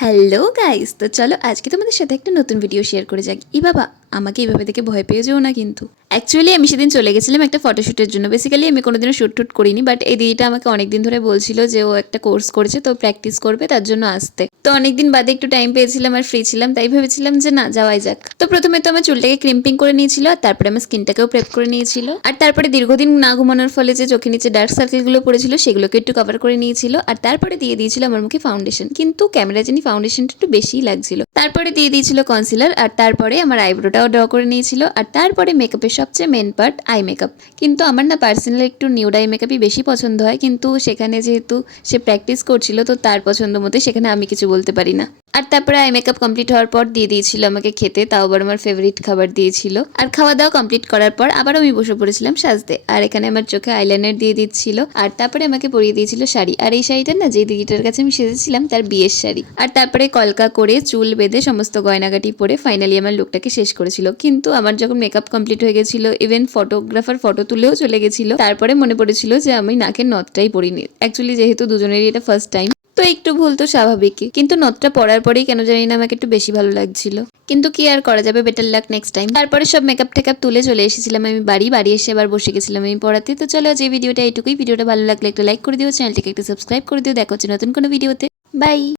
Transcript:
Hello guys, তো চলো আজকে তোমাদের সাথে একটা নতুন ভিডিও শেয়ার করে যাক। বাবা, আমাকে এইভাবে দেখে ভয় পেয়ে যেও না কিন্তু। অ্যাকচুয়ালি আমি সেদিন চলে গেছিলাম একটা ফটোশ্যুটের জন্য। বেসিক্যালি আমি কোনোদিনও শ্যুট টুট করিনি, বাট এই দিদিটা আমাকে অনেকদিন ধরে বলছিল যে ও একটা কোর্স করেছে, তো প্র্যাকটিস করবে, তার জন্য আসতে। তো অনেকদিন বাদে একটু টাইম পেয়েছিলাম আর ফ্রি ছিলাম, তাই ভেবেছিলাম যে না, যাওয়াই যাক। তো প্রথমে তো আমার চুলটাকে ক্রিম্পিং করে নিয়েছিল, আর তারপরে আমার স্কিনটাকেও প্রেপ করে নিয়েছিল, আর তারপরে দীর্ঘদিন না ঘুমানোর ফলে যে চোখে নিচে ডার্ক সার্কেলগুলো পড়েছিল সেগুলোকে একটু কভার করে নিয়েছিল, আর তারপরে দিয়ে দিয়েছিল আমার মুখে ফাউন্ডেশন। কিন্তু ক্যামেরা জানি ফাউন্ডেশনটা একটু বেশিই লাগছিল। তারপরে দিয়ে দিয়েছিল কনসিলার, আর তারপরে আমার আইব্রোটাও ড্র করে নিয়েছিল, আর তারপরে মেকআপের সবচেয়ে মেন পার্ট আই মেকআপ। কিন্তু আমার না পার্সোনালি একটু নিউড আই মেকআপই বেশি পছন্দ হয়, কিন্তু সেখানে যেহেতু সে প্র্যাকটিস করছিল তো তার পছন্দ মতো সেখানে আমি কিছু বলতে পারি না। আর তারপরে আই মেকআপ কমপ্লিট হওয়ার পর দিয়ে দিয়েছিল আমাকে খেতে, তাও আবার আমার ফেভারিট খাবার দিয়েছিল। আর খাওয়া দাওয়া কমপ্লিট করার পর আবার আমি বসে পড়েছিলাম সাজতে, আর এখানে আমার চোখে আইলাইনার দিয়ে দিচ্ছিল, আর তারপরে আমাকে পরিয়ে দিয়েছিল শাড়ি। আর এই শাড়িটা না, যে দিদিটার কাছে আমি সেজেছিলাম তার বিয়ের শাড়ি। আর তারপরে কলকা করে চুল বেঁধে সমস্ত গয়নাগাটি পরে ফাইনালি আমার লুকটাকে শেষ করেছিল। কিন্তু আমার যখন মেকআপ কমপ্লিট হয়ে গেছিল, ইভেন ফটোগ্রাফার ফটো তুলেও চলে গেছিল, তারপরে মনে পড়েছিল যে আমি নাকের নথটাই পরিনি। অ্যাকচুয়ালি যেহেতু দুজনেরই এটা ফার্স্ট টাইম, তো একটু ভুল তো স্বাভাবিকই, কিন্তু নথটা পরার পরেই কেন জানি না আমাকে একটু বেশি ভালো লাগছিল। কিন্তু কি আর করা যাবে, বেটার লাক নেক্সট টাইম। তারপরে সব মেকআপ টেকআপ তুলে চলে এসেছিলাম আমি বাড়ি এসে আবার বসে গেছিলাম আমি পড়াতে। তো চলো আজ এই ভিডিওটা এইটুকুই। ভিডিওটা ভালো লাগলে একটা লাইক করে দিও, চ্যানেলটিকে একটা সাবস্ক্রাইব করে দিও। দেখা হচ্ছে নতুন কোনো ভিডিওতে। বাই।